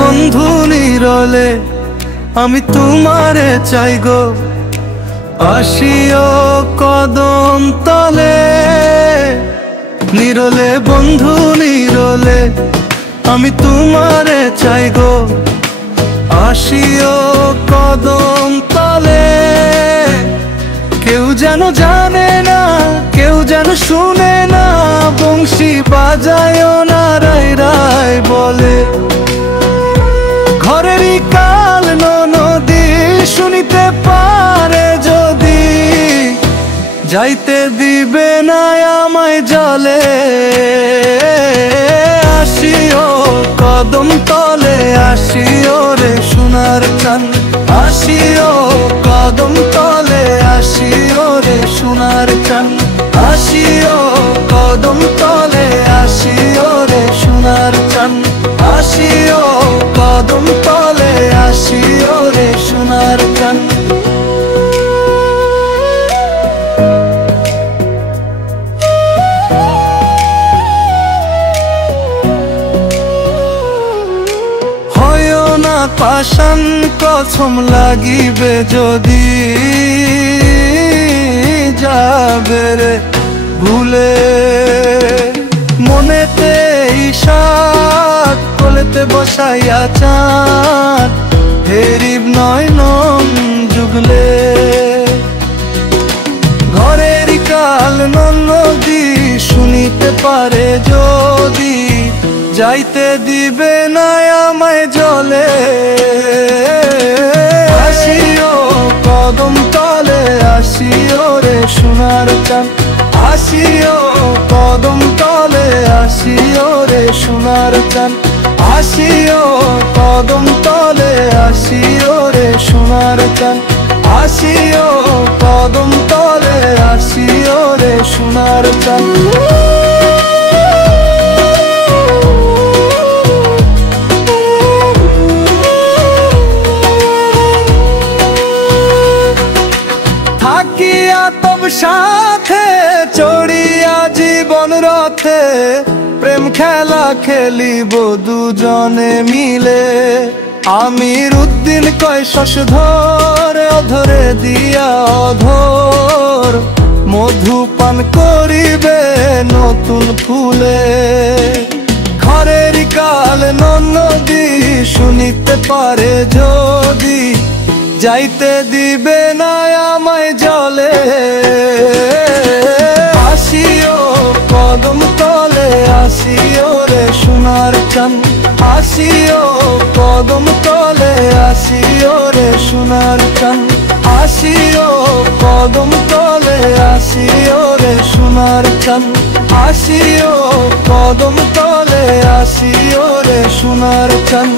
বন্ধু নিরলে আমি তোমারে চাই গো, আসিও কদম তলে। নিরলে বন্ধু নিরলে আমি তোমারে চাই গো, আসিও কদম তলে। কেউ যেন জানে না, কেউ যেন শুনে না, বংশী বাজায় না রাই রাই বলে। ঘরেরই কাল নদী শুনিতে পারে যদি, যাইতে দিবে না আমায় জলে। আসিও কদম তলে, আসিও রে সোনার চান, আসিও কদম তলে, আসিও রে সোনার চান, আসিও কদম তলে, আসিও রে সোনার চান, আসিও কদম তলে, আসিও রে সোনার চান। পাষাণ কসম লাগিবে যদি, যাবে রে ভুলে। মনেতে ঈষৎ কোলেতে বসাইয়া চাঁদ, হেরিব নয়ন যুগলে। ঘরের কাল নদী শুনিতে পারে যদি, যাইতে দিবে না আমায় জলে। আসিও কদম তলে, আসিও রে সোনার চান, আসিও কদম তলে, আসিও রে সোনার চান, আসিও কদম তলে, আসিও রে সোনার চান, আসিও কদম তলে, আসিও রে সোনার চান। থাকিয়া তব সাথে চড়িয়া জীবন রথে, প্রেম খেলা খেলিব দুজনে মিলে। আমির উদ্দিন কয় শশধর, অধরে দিয়া অধর, মধু পান করিবে নতুন ফুলে। ঘরের কাল নদী শুনিতে পারে যদি, যাইতে দিবে না আমায় জলে। আসিও কদম তলে, আসিও রে সোনার চান, আসিও কদম তলে, আসিও রে সোনার চান, আসিও কদম তলে, আসিও রে সোনার চান, আসিও কদম তলে, আসিও রে সোনার চান।